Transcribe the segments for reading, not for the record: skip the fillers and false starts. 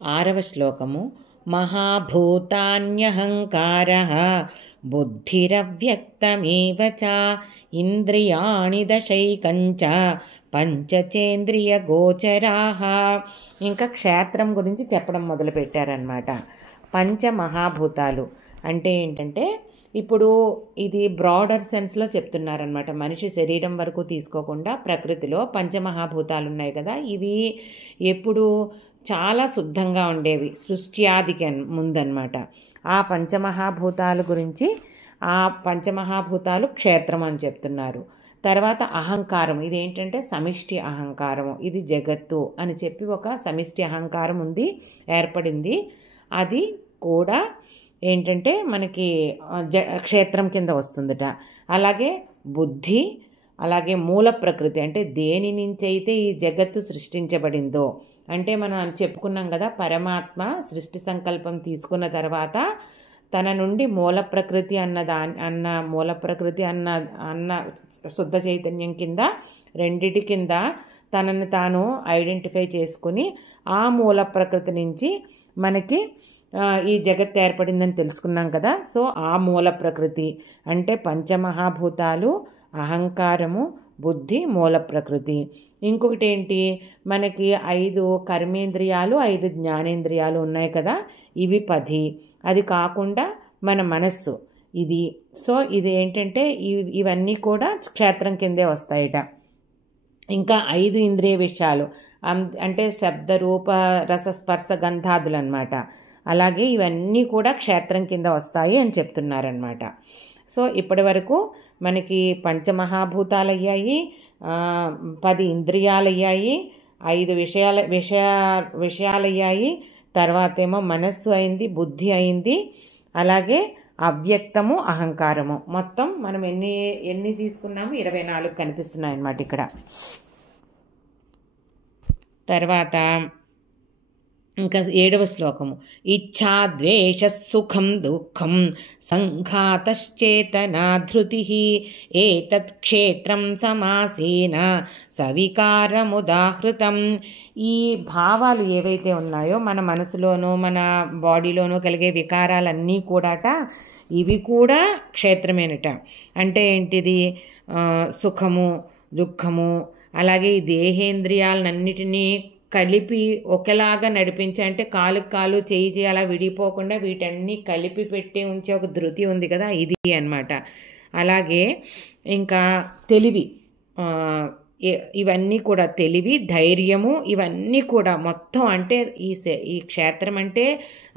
ఆరవ శ్లోకము. మహాభూతాన్యహంకారః బుద్ధిరవ్యక్తమేవ చ ఇంద్రియాణి దశైకంచ పంచచేంద్రియ గోచరాః. ఇంకా క్షేత్రం గురించి చెప్పడం మొదలుపెట్టారనమాట. పంచమహాభూతాలు అంటే ఏంటంటే ఇప్పుడు ఇది బ్రాడర్ సెన్స్లో చెప్తున్నారనమాట. మనిషి శరీరం వరకు తీసుకోకుండా ప్రకృతిలో పంచమహాభూతాలు ఉన్నాయి కదా, ఇవి ఎప్పుడు చాలా శుద్ధంగా ఉండేవి సృష్ట్యాదికి ముందన్నమాట. ఆ పంచమహాభూతాల గురించి ఆ పంచమహాభూతాలు క్షేత్రం అని చెప్తున్నారు. తర్వాత అహంకారం, ఇదేంటంటే సమిష్టి అహంకారము, ఇది జగత్తు అని చెప్పి ఒక సమిష్టి అహంకారం ఉంది, ఏర్పడింది. అది కూడా ఏంటంటే మనకి క్షేత్రం కింద వస్తుందట. అలాగే బుద్ధి, అలాగే మూల ప్రకృతి అంటే దేని నుంచి అయితే ఈ జగత్తు సృష్టించబడిందో, అంటే మనం చెప్పుకున్నాం కదా, పరమాత్మ సృష్టి సంకల్పం తీసుకున్న తర్వాత తన నుండి మూల ప్రకృతి మూల ప్రకృతి అన్న శుద్ధ చైతన్యం కింద రెండిటి కింద తనను తాను ఐడెంటిఫై చేసుకుని ఆ మూల ప్రకృతి నుంచి మనకి ఈ జగత్ ఏర్పడిందని తెలుసుకున్నాం కదా. సో ఆ మూల ప్రకృతి అంటే పంచమహాభూతాలు, అహంకారము, బుద్ధి, మూల ప్రకృతి. ఇంకొకటి ఏంటి, మనకి 5 కర్మేంద్రియాలు, 5 జ్ఞానేంద్రియాలు ఉన్నాయి కదా, ఇవి 10. అది కాకుండా మన మనస్సు ఇది. సో ఇది ఏంటంటే ఇవన్నీ కూడా క్షేత్రం కిందే వస్తాయట. ఇంకా 5 ఇంద్రియ విషయాలు అంటే శబ్ద రూప రస స్పర్శ గంధాదులు అన్నమాట. అలాగే ఇవన్నీ కూడా క్షేత్రం కింద వస్తాయి అని చెప్తున్నారనమాట. సో ఇప్పటి వరకు మనకి పంచమహాభూతాలు అయ్యాయి, 10 ఇంద్రియాలు అయ్యాయి, 5 విషయాలు అయ్యాయి, తర్వాత ఏమో మనస్సు అయింది, బుద్ధి అయింది, అలాగే అవ్యక్తము, అహంకారము. మొత్తం మనం ఎన్ని తీసుకున్నాము, 24 కనిపిస్తున్నాయి అన్నమాట ఇక్కడ. తర్వాత ఇంకా 7వ శ్లోకము. ఇచ్ఛా ద్వేష సుఖం దుఃఖం సంఘాతశ్చేతనా ధృతి ఏతత్ క్షేత్రం సమాసేన సవికారముదాహృతం. ఈ భావాలు ఏవైతే ఉన్నాయో మన మనసులోనూ మన బాడీలోనూ కలిగే వికారాలన్నీ కూడాట ఇవి కూడా క్షేత్రమేనట. అంటే ఏంటిది, సుఖము, దుఃఖము, అలాగే ఈ దేహేంద్రియాలన్నిటినీ కలిపి ఒకలాగా నడిపించే, అంటే కాలుకి కాలు, చేయి అలా విడిపోకుండా వీటన్నీ కలిపి పెట్టి ఉంచే ఒక ధృతి ఉంది కదా, ఇది అన్నమాట. అలాగే ఇంకా తెలివి, ఇవన్నీ కూడా తెలివి, ధైర్యము, ఇవన్నీ కూడా మొత్తం అంటే ఈ క్షేత్రం అంటే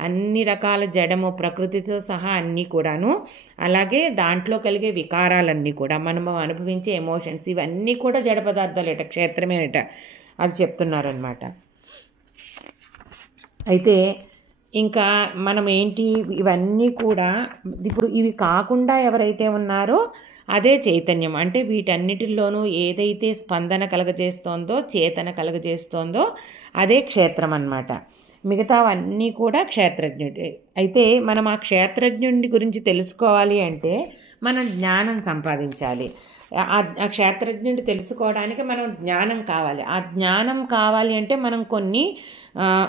అన్ని రకాల జడము ప్రకృతితో సహా అన్నీ కూడాను. అలాగే దాంట్లో కలిగే వికారాలన్నీ కూడా మనము అనుభవించే ఎమోషన్స్ ఇవన్నీ కూడా జడ పదార్థాలేట, క్షేత్రమేనట, అది చెప్తున్నారనమాట. అయితే ఇంకా మనం ఏంటి, ఇవన్నీ కూడా ఇప్పుడు ఇవి కాకుండా ఎవరైతే ఉన్నారో అదే చైతన్యం. అంటే వీటన్నిటిలోనూ ఏదైతే స్పందన కలగజేస్తోందో, చేతన కలగజేస్తోందో అదే క్షేత్రం అన్నమాట. మిగతావన్నీ కూడా క్షేత్రజ్ఞుడి. అయితే మనం ఆ క్షేత్రజ్ఞుడి గురించి తెలుసుకోవాలి అంటే మనం జ్ఞానం సంపాదించాలి. ఆ క్షేత్రజ్ఞుడి తెలుసుకోవడానికి మనం జ్ఞానం కావాలి. ఆ జ్ఞానం కావాలి అంటే మనం కొన్ని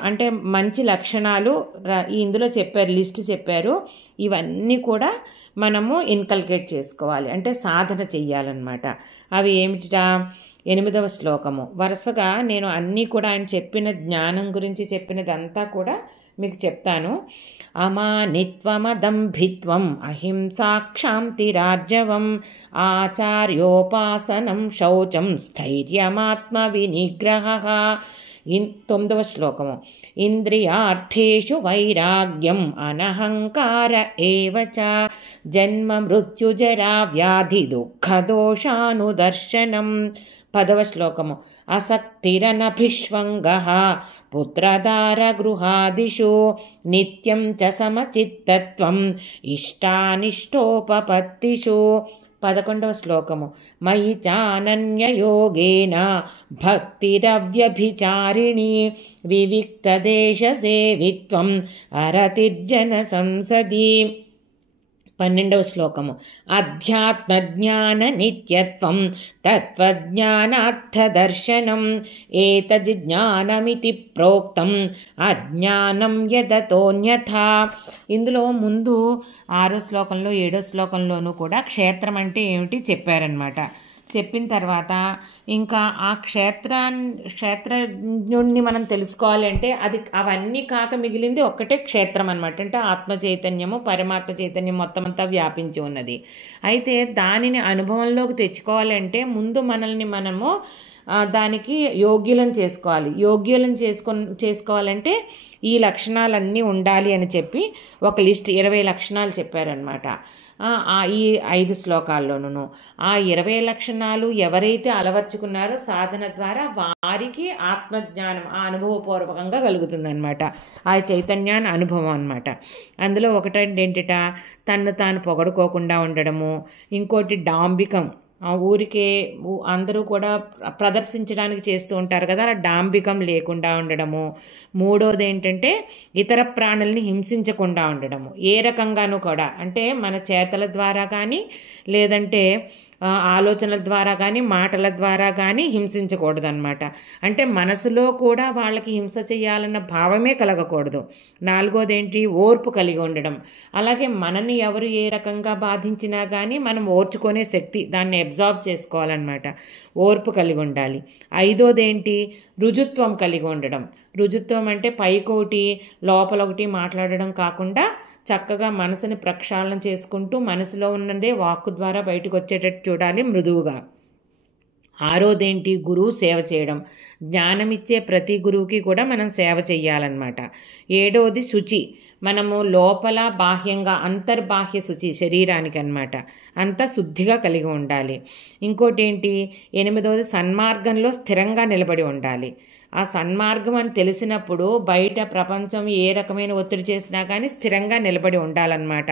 అంటే మంచి లక్షణాలు ఇందులో చెప్పారు, లిస్ట్ చెప్పారు. ఇవన్నీ కూడా మనము ఇన్కల్కేట్ చేసుకోవాలి, అంటే సాధన చెయ్యాలన్నమాట. అవి ఏమిటా, 8వ శ్లోకము. వరుసగా నేను అన్నీ కూడా ఆయన చెప్పిన జ్ఞానం గురించి చెప్పినదంతా కూడా మీకు చెప్తాను. అమానిత్వమదంభిత్వం అహింసాక్షాంతిరార్జవం ఆచార్యోపాసనం శౌచం స్థైర్యమాత్మ వినిగ్రహః. 9వ శ్లోకము. ఇంద్రియార్థేషు వైరాగ్యం అనహంకార ఏవ చ జన్మ మృత్యుజరా వ్యాధి దుఃఖదోషానుదర్శనం. 10వ శ్లోకము. అసక్తిరనభిష్వంగః పుత్రదార గృహాదిషు నిత్యం చ సమచిత్తత్వం ఇష్టానిష్టోపపత్తిషు. 11వ శ్లోకము. మయి చానన్యయోగేన భక్తిరవ్యభిచారిణి వివిక్తదేశసేవిత్వం అరతిర్జన సంసది. 12వ శ్లోకము. అధ్యాత్మజ్ఞాన నిత్యత్వం తత్వజ్ఞానార్థదర్శనం ఏతద్ జ్ఞానమితి ప్రోక్తం అజ్ఞానం యదతోన్యథా. ఇందులో ముందు 6వ శ్లోకంలో 7వ శ్లోకంలోనూ కూడా క్షేత్రం అంటే ఏమిటి చెప్పారనమాట. చెప్పిన తర్వాత ఇంకా ఆ క్షేత్రజ్ఞుడిని మనం తెలుసుకోవాలి అంటే అది అవన్నీ కాక మిగిలింది ఒక్కటే క్షేత్రం అనమాట. అంటే ఆత్మ చైతన్యము, పరమాత్మ చైతన్యం మొత్తం అంతా వ్యాపించి ఉన్నది. అయితే దానిని అనుభవంలోకి తెచ్చుకోవాలంటే ముందు మనల్ని మనము దానికి యోగ్యులను చేసుకోవాలి. యోగ్యులను చేసుకోవాలంటే ఈ లక్షణాలన్నీ ఉండాలి అని చెప్పి ఒక లిస్ట్ 20 లక్షణాలు చెప్పారనమాట ఈ 5 శ్లోకాల్లోనూ. ఆ 20 లక్షణాలు ఎవరైతే అలవర్చుకున్నారో సాధన ద్వారా వారికి ఆత్మజ్ఞానం ఆ అనుభవపూర్వకంగా కలుగుతుందన్నమాట. ఆ చైతన్యాన్ని అనుభవం అనమాట. అందులో ఒకటి ఏంటిట, తన్ను తాను పొగడుకోకుండా ఉండడము. ఇంకోటి డాంబికం, ఊరికే అందరూ కూడా ప్రదర్శించడానికి చేస్తూ ఉంటారు కదా, అలా డాంబికం లేకుండా ఉండడము. మూడోది ఏంటంటే ఇతర ప్రాణుల్ని హింసించకుండా ఉండడము. ఏ రకంగానూ కూడా, అంటే మన చేతల ద్వారా కానీ లేదంటే ఆలోచనల ద్వారా కానీ మాటల ద్వారా కానీ హింసించకూడదు అనమాట. అంటే మనసులో కూడా వాళ్ళకి హింస చేయాలన్న భావమే కలగకూడదు. నాలుగోది ఏంటి, ఓర్పు కలిగి ఉండడం. అలాగే మనని ఎవరు ఏ రకంగా బాధించినా కానీ మనం ఓర్చుకునే శక్తి, దాన్ని అబ్జార్బ్ చేసుకోవాలన్నమాట. ఓర్పు కలిగి ఉండాలి. ఐదోది ఏంటి, రుజుత్వం కలిగి ఉండడం. రుజుత్వం అంటే పైకొకటి లోపల ఒకటి మాట్లాడడం కాకుండా చక్కగా మనసుని ప్రక్షాళన చేసుకుంటూ మనసులో ఉన్నదే వాక్కు ద్వారా బయటకు వచ్చేటట్టు చూడాలి, మృదువుగా. ఆరోదేంటి, గురువు సేవ చేయడం. జ్ఞానమిచ్చే ప్రతి గురువుకి కూడా మనం సేవ చెయ్యాలన్నమాట. ఏడవది శుచి. మనము లోపల బాహ్యంగా అంతర్బాహ్య శుచి శరీరానికి అన్నమాట, అంతా శుద్ధిగా కలిగి ఉండాలి. ఇంకోటి ఏంటి, ఎనిమిదవది సన్మార్గంలో స్థిరంగా నిలబడి ఉండాలి. ఆ సన్మార్గం అని తెలిసినప్పుడు బయట ప్రపంచం ఏ రకమైన ఒత్తిడి చేసినా కానీ స్థిరంగా నిలబడి ఉండాలన్నమాట.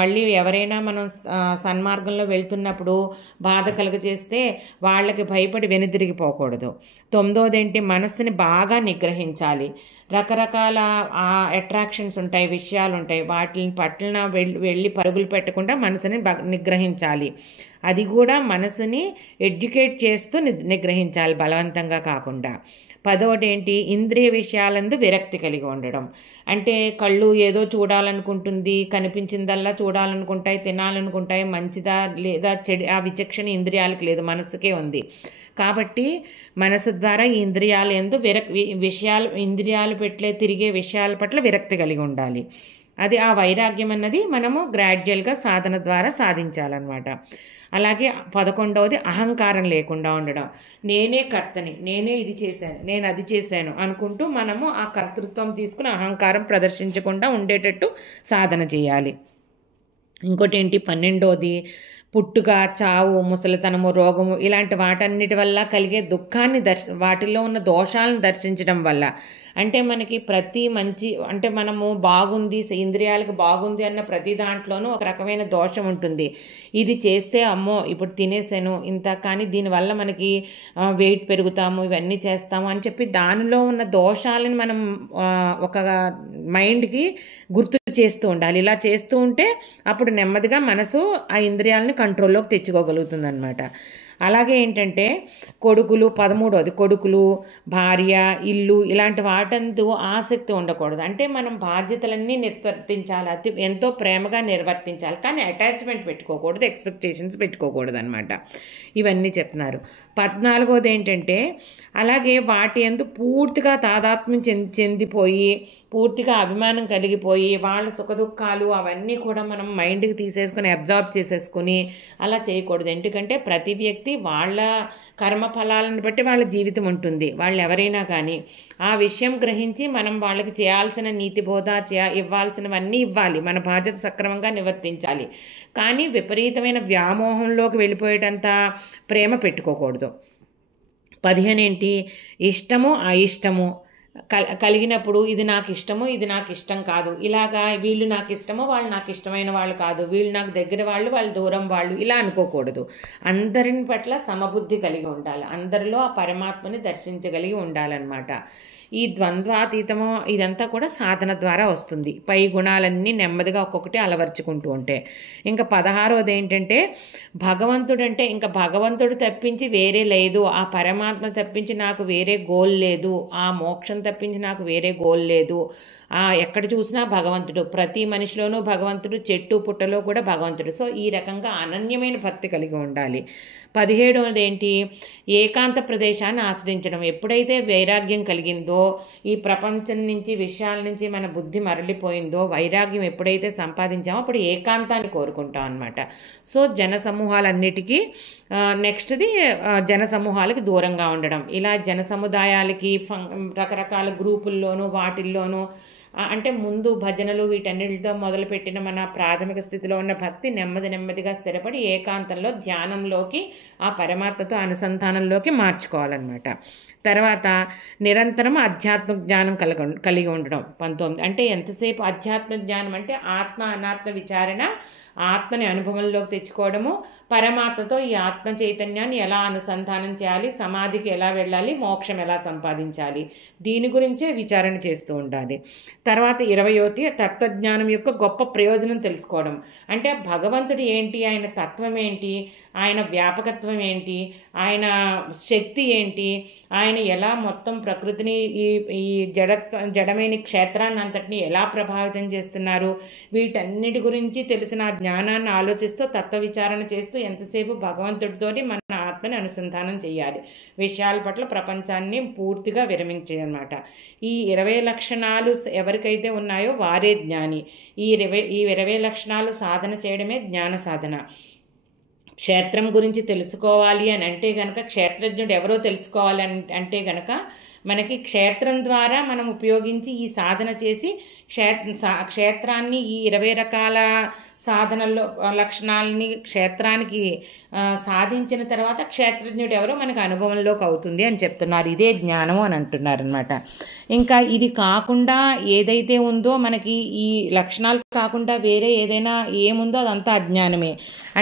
మళ్ళీ ఎవరైనా మనం సన్మార్గంలో వెళ్తున్నప్పుడు బాధ కలుగజేస్తే వాళ్ళకి భయపడి వెనుదిరిగిపోకూడదు. తొమ్మిదోది ఏంటి, మనస్సుని బాగా నిగ్రహించాలి. రకరకాల అట్రాక్షన్స్ ఉంటాయి, విషయాలు ఉంటాయి, వాటిని పట్ల వెళ్ళి పరుగులు పెట్టకుండా మనసుని నిగ్రహించాలి. అది కూడా మనసుని ఎడ్యుకేట్ చేస్తూ నిగ్రహించాలి, బలవంతంగా కాకుండా. పదోటి ఏంటి, ఇంద్రియ విషయాలందు విరక్తి కలిగి ఉండడం. అంటే కళ్ళు ఏదో చూడాలనుకుంటుంది, కనిపించిందల్లా చూడాలనుకుంటాయి, తినాలనుకుంటాయి, మంచిదా లేదా చెడు ఆ విచక్షణ ఇంద్రియాలకు లేదు, మనసుకే ఉంది. కాబట్టి మనసు ద్వారా ఈ ఇంద్రియాలు ఎందు ఇంద్రియాలు తిరిగే విషయాల పట్ల విరక్తి కలిగి ఉండాలి. అది ఆ వైరాగ్యం అన్నది మనము గ్రాడ్యువల్గా సాధన ద్వారా సాధించాలన్నమాట. అలాగే 11వది అహంకారం లేకుండా ఉండడం. నేనే కర్తని, నేనే ఇది చేశాను, నేను అది చేశాను అనుకుంటూ మనము ఆ కర్తృత్వం తీసుకుని అహంకారం ప్రదర్శించకుండా ఉండేటట్టు సాధన చేయాలి. ఇంకోటి ఏంటి, 12వది పుట్టుక, చావు, ముసలితనము, రోగము ఇలాంటి వాటన్నిటి వల్ల కలిగే దుఃఖాన్ని వాటిల్లో ఉన్న దోషాలను దర్శించడం వల్ల, అంటే మనకి ప్రతి మంచి అంటే మనము బాగుంది, ఇంద్రియాలకు బాగుంది అన్న ప్రతి దాంట్లోనూ ఒక రకమైన దోషం ఉంటుంది. ఇది చేస్తే అమ్మో ఇప్పుడు తినేసాను ఇంత, కానీ దీనివల్ల మనకి వెయిట్ పెరుగుతాము, ఇవన్నీ చేస్తాము అని చెప్పి దానిలో ఉన్న దోషాలను మనం ఒక మైండ్కి గుర్తు చేస్తూ ఉండాలి. ఇలా చేస్తూ ఉంటే అప్పుడు నెమ్మదిగా మనసు ఆ ఇంద్రియాలని కంట్రోల్లోకి తెచ్చుకోగలుగుతుంది అన్నమాట. అలాగే ఏంటంటే కొడుకులు, 13వది కొడుకులు, భార్య, ఇల్లు ఇలాంటి వాటందు ఆసక్తి ఉండకూడదు. అంటే మనం బాధ్యతలన్నీ నిర్వర్తించాలి, ఎంతో ప్రేమగా నిర్వర్తించాలి, కానీ అటాచ్మెంట్ పెట్టుకోకూడదు, ఎక్స్పెక్టేషన్స్ పెట్టుకోకూడదు అనమాట. ఇవన్నీ చెప్తున్నారు. 14వది ఏంటంటే అలాగే వాటి యందు పూర్తిగా తాదాత్మ్యం చెందిపోయి పూర్తిగా అభిమానం కలిగిపోయి వాళ్ళ సుఖదుఖాలు అవన్నీ కూడా మనం మైండ్కి తీసేసుకుని అబ్జార్బ్ చేసేసుకుని అలా చేయకూడదు. ఎందుకంటే ప్రతి వ్యక్తి వాళ్ళ కర్మఫలాలను బట్టి వాళ్ళ జీవితం ఉంటుంది, వాళ్ళు ఎవరైనా కానీ. ఆ విషయం గ్రహించి మనం వాళ్ళకి చేయాల్సిన నీతి బోధ ఇవ్వాల్సినవన్నీ ఇవ్వాలి, మన బాధ్యత సక్రమంగా నివర్తించాలి. కానీ విపరీతమైన వ్యామోహంలోకి వెళ్ళిపోయేటంత ప్రేమ పెట్టుకోకూడదు. 15 ఏంటి, ఇష్టము అయిష్టము కలిగినప్పుడు ఇది నాకు ఇష్టము, ఇది నాకు ఇష్టం కాదు, ఇలాగా వీళ్ళు నాకు ఇష్టమో వాళ్ళు నాకు ఇష్టమైన వాళ్ళు కాదు, వీళ్ళు నాకు దగ్గర వాళ్ళు, వాళ్ళు దూరం వాళ్ళు, ఇలా అనుకోకూడదు. అందరిని పట్ల సమబుద్ధి కలిగి ఉండాలి, అందరిలో ఆ పరమాత్మని దర్శించగలిగి ఉండాలన్నమాట. ఈ ద్వంద్వాతీతము ఇదంతా కూడా సాధన ద్వారా వస్తుంది. పై గుణాలన్నీ నెమ్మదిగా ఒక్కొక్కటి అలవర్చుకుంటూ ఉంటే. ఇంకా 16వది ఏంటంటే భగవంతుడంటే ఇంకా భగవంతుడు తప్పించి వేరే లేదు, ఆ పరమాత్మ తప్పించి నాకు వేరే గోల్ లేదు, ఆ మోక్షం తప్పించి నాకు వేరే గోల్ లేదు. ఎక్కడ చూసినా భగవంతుడు, ప్రతి మనిషిలోనూ భగవంతుడు, చెట్టు పుట్టలో కూడా భగవంతుడు. సో ఈ రకంగా అనన్యమైన భక్తి కలిగి ఉండాలి. 17వది ఏంటి? ఏకాంత ప్రదేశాన్ని ఆశ్రయించడం. ఎప్పుడైతే వైరాగ్యం కలిగిందో, ఈ ప్రపంచం నుంచి విషయాల నుంచి మన బుద్ధి మరలిపోయిందో, వైరాగ్యం ఎప్పుడైతే సంపాదించామో అప్పుడు ఏకాంతాన్ని కోరుకుంటాం అనమాట. సో జన సమూహాలన్నిటికీ నెక్స్ట్ది జన సమూహాలకి దూరంగా ఉండడం. ఇలా జన సముదాయాలకి రకరకాల గ్రూపుల్లోనూ వాటిల్లోనూ అంటే ముందు భజనలు వీటన్నిటితో మొదలుపెట్టిన మన ప్రాథమిక స్థితిలో ఉన్న భక్తి నెమ్మదిగా స్థిరపడి ఏకాంతంలో ధ్యానంలోకి, ఆ పరమాత్మతో అనుసంధానంలోకి మార్చుకోవాలన్నమాట. తర్వాత నిరంతరం ఆధ్యాత్మిక జ్ఞానం కలిగి ఉండడం. 19 అంటే ఎంతసేపు ఆధ్యాత్మిక జ్ఞానం అంటే ఆత్మ అనాత్మ విచారణ, ఆత్మని అనుభవంలోకి తెచ్చుకోవడము, పరమాత్మతో ఈ ఆత్మ చైతన్యాన్ని ఎలా అనుసంధానం చేయాలి, సమాధికి ఎలా వెళ్ళాలి, మోక్షం ఎలా సంపాదించాలి, దీని గురించే విచారణ చేస్తూ ఉండాలి. తర్వాత 20వ తత్వజ్ఞానం యొక్క గొప్ప ప్రయోజనం తెలుసుకోవడం. అంటే భగవంతుడు ఏంటి, ఆయన తత్వం ఏంటి, ఆయన వ్యాపకత్వం ఏంటి, ఆయన శక్తి ఏంటి, ఆయన ఎలా మొత్తం ప్రకృతిని ఈ జడమైన క్షేత్రాన్ని అంతటిని ఎలా ప్రభావితం చేస్తున్నారు, వీటన్నిటి గురించి తెలిసిన జ్ఞానాన్ని ఆలోచిస్తూ తత్వ విచారణ చేస్తూ ఎంతసేపు భగవంతుడితోటి మన ఆత్మని అనుసంధానం చేయాలి. విషయాల పట్ల ప్రపంచాన్ని పూర్తిగా విరమించేయన్నమాట. ఈ 20 లక్షణాలు ఎవరికైతే ఉన్నాయో వారే జ్ఞాని. ఈ 20 లక్షణాలు సాధన చేయడమే జ్ఞాన సాధన. క్షేత్రం గురించి తెలుసుకోవాలి అని అంటే గనక, క్షేత్రజ్ఞుడు ఎవరో తెలుసుకోవాలి అంటే గనక మనకి క్షేత్రం ద్వారా మనం ఉపయోగించి ఈ సాధన చేసి క్షేత్రాన్ని ఈ 20 రకాల సాధనల్లో లక్షణాలని క్షేత్రానికి సాధించిన తర్వాత క్షేత్రజ్ఞుడు ఎవరో మనకు అనుభవంలోకి అవుతుంది అని చెప్తున్నారు. ఇదే జ్ఞానము అని అంటున్నారు అనమాట. ఇంకా ఇది కాకుండా ఏదైతే ఉందో మనకి ఈ లక్షణాలు కాకుండా వేరే ఏదైనా ఏముందో అదంతా అజ్ఞానమే.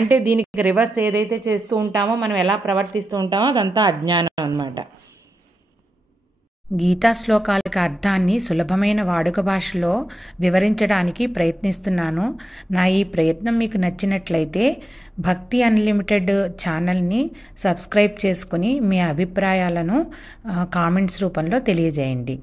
అంటే దీనికి రివర్స్ ఏదైతే చేస్తూ ఉంటామో, మనం ఎలా ప్రవర్తిస్తూ ఉంటామో అదంతా అజ్ఞానం అన్నమాట. గీతా శ్లోకాలకు అర్థాన్ని సులభమైన వాడుక భాషలో వివరించడానికి ప్రయత్నిస్తున్నాను. నా ఈ ప్రయత్నం మీకు నచ్చినట్లయితే భక్తి అన్లిమిటెడ్ ఛానల్ని సబ్స్క్రైబ్ చేసుకుని మీ అభిప్రాయాలను కామెంట్స్ రూపంలో తెలియజేయండి.